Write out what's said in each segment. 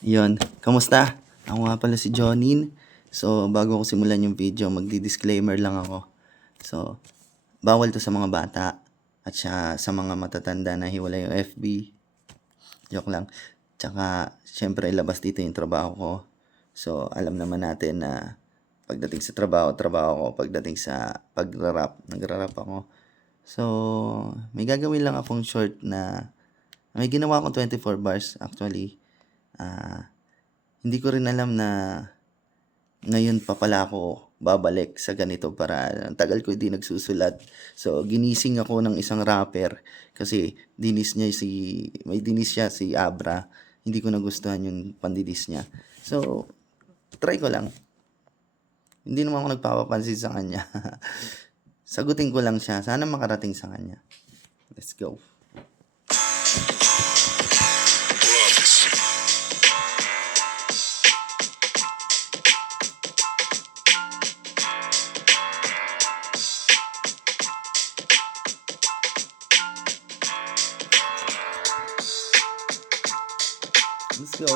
Yun, kamusta? Ako nga pala si Jonin. So, bago ko simulan yung video, magdi-disclaimer lang ako. So, bawal to sa mga bata at sa mga matatanda na hiwalay yung FB. Joke lang. Tsaka, syempre, labas dito yung trabaho ko. So, alam naman natin na pagdating sa trabaho, trabaho ko. Pagdating sa nagra-rap ako. So, may gagawin lang akong short na may ginawa akong 24 bars actually. Hindi ko rin alam na ngayon pa pala ako babalik sa ganito para ang tagal ko hindi nagsusulat. So, ginising ako ng isang rapper kasi may dinis siya si Abra. Hindi ko nagustuhan yung pandinis niya. So, try ko lang. Hindi naman ako nagpapapansin sa kanya. Sagutin ko lang siya. Sana makarating sa kanya. Let's go. Let's go.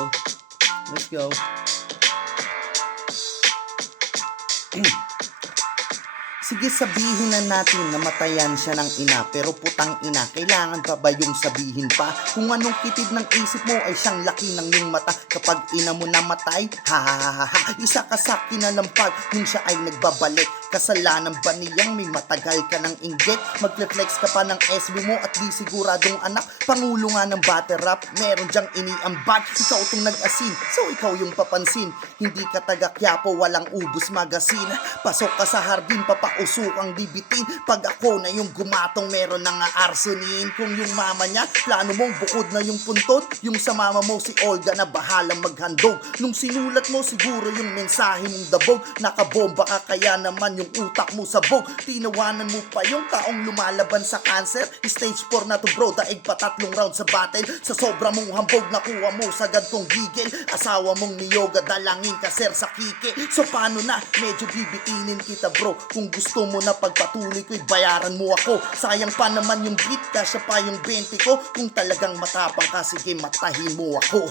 Let's go. Sige, sabihin na natin na matayan siya ng ina. Pero putang ina, kailangan pa ba yung sabihin pa? Kung anong kitid ng isip mo ay siyang laki ng iyong mata. Kapag ina mo namatay, ha ha ha ha, isa ka sa kinalampag nung siya ay nagbabalik. Kasalanan ba niyang may matagal ka ng inggit? Magle-flex ka pa ng SB mo at di siguradong anak. Pangulo nga ng battle rap, meron dyang iniambag. Ikaw tong nag-asin, so ikaw yung papansin. Hindi ka taga Quiapo, walang ubus magasin. Pasok ka sa hardin, papausukang bibitin. Pag ako na yung gumatong, meron na nga arsonin. Kung yung mama niya, plano mong bukod na yung puntot. Yung sa mama mo si Olga na bahalang maghandog. Nung sinulat mo siguro yung mensahe mong dabog. Nakabomba ka kaya naman yung utak mo sabog. Tinawanan mo pa yung taong lumalaban sa cancer. Stage 4 na to bro, daig pa 3 round sa battle. Sa sobra mong hambog, nakuha mo sa gantong gigil. Asawa mong niyoga, dalangin ka sir sa kike. So paano na, medyo bibitinin kita bro. Kung gusto mo na pagpatuloy ko'y bayaran mo ako. Sayang pa naman yung beat, kasya pa yung 20 ko. Kung talagang matapang ka, sige matahin mo ako.